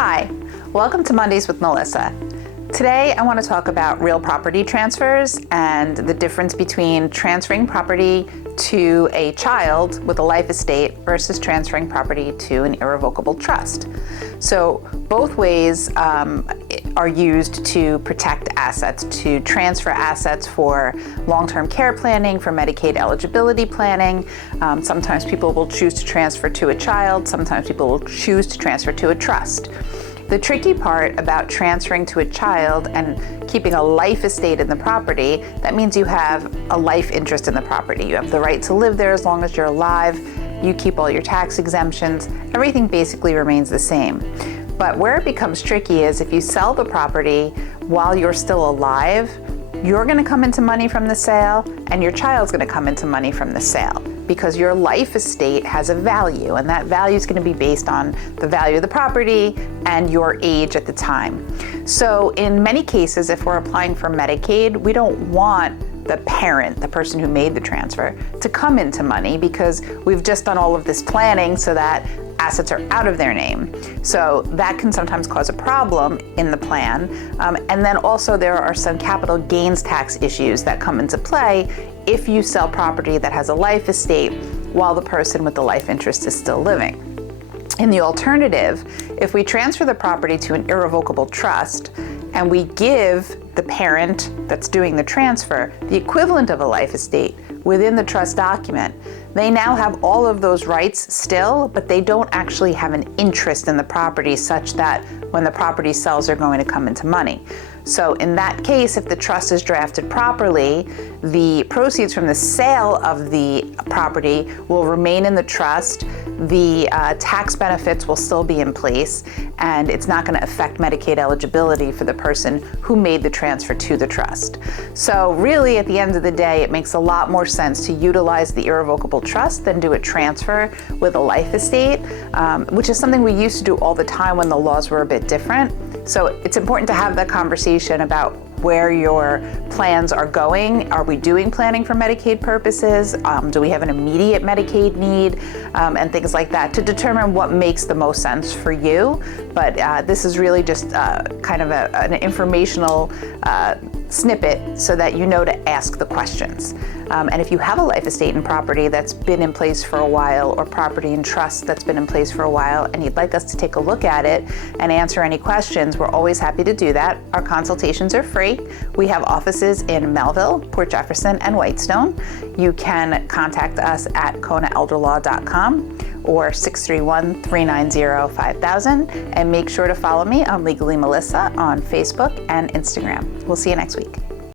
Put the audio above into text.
Hi, welcome to Mondays with Melissa. Today I want to talk about real property transfers and the difference between transferring property to a child with a life estate versus transferring property to an irrevocable trust. So both ways are used to protect assets, to transfer assets for long-term care planning, for Medicaid eligibility planning. Sometimes people will choose to transfer to a child, sometimes people will choose to transfer to a trust. The tricky part about transferring to a child and keeping a life estate in the property, that means you have a life interest in the property. You have the right to live there as long as you're alive. You keep all your tax exemptions. Everything basically remains the same. But where it becomes tricky is if you sell the property while you're still alive, you're going to come into money from the sale and your child's going to come into money from the sale, because your life estate has a value, and that value is going to be based on the value of the property and your age at the time. So in many cases, if we're applying for Medicaid, we don't want the parent, the person who made the transfer, to come into money because we've just done all of this planning so that assets are out of their name. So that can sometimes cause a problem in the plan. And then also there are some capital gains tax issues that come into play if you sell property that has a life estate while the person with the life interest is still living. In the alternative, if we transfer the property to an irrevocable trust and we give the parent that's doing the transfer the equivalent of a life estate within the trust document, they now have all of those rights still, but they don't actually have an interest in the property such that when the property sells, they're going to come into money. So in that case, if the trust is drafted properly, the proceeds from the sale of the property will remain in the trust, the tax benefits will still be in place, and it's not going to affect Medicaid eligibility for the person who made the transfer to the trust. So really, at the end of the day, it makes a lot more sense to utilize the irrevocable trust than do a transfer with a life estate, which is something we used to do all the time when the laws were a bit different. So it's important to have that conversation about where your plans are going. Are we doing planning for Medicaid purposes? Do we have an immediate Medicaid need? And things like that to determine what makes the most sense for you. But this is really just kind of an informational snippet so that you know to ask the questions. And if you have a life estate and property that's been in place for a while, or property and trust that's been in place for a while, and you'd like us to take a look at it and answer any questions, we're always happy to do that. Our consultations are free. We have offices in Melville, Port Jefferson, and Whitestone. You can contact us at konaelderlaw.com or 631-390-5000, and make sure to follow me on Legally Melissa on Facebook and Instagram. We'll see you next week.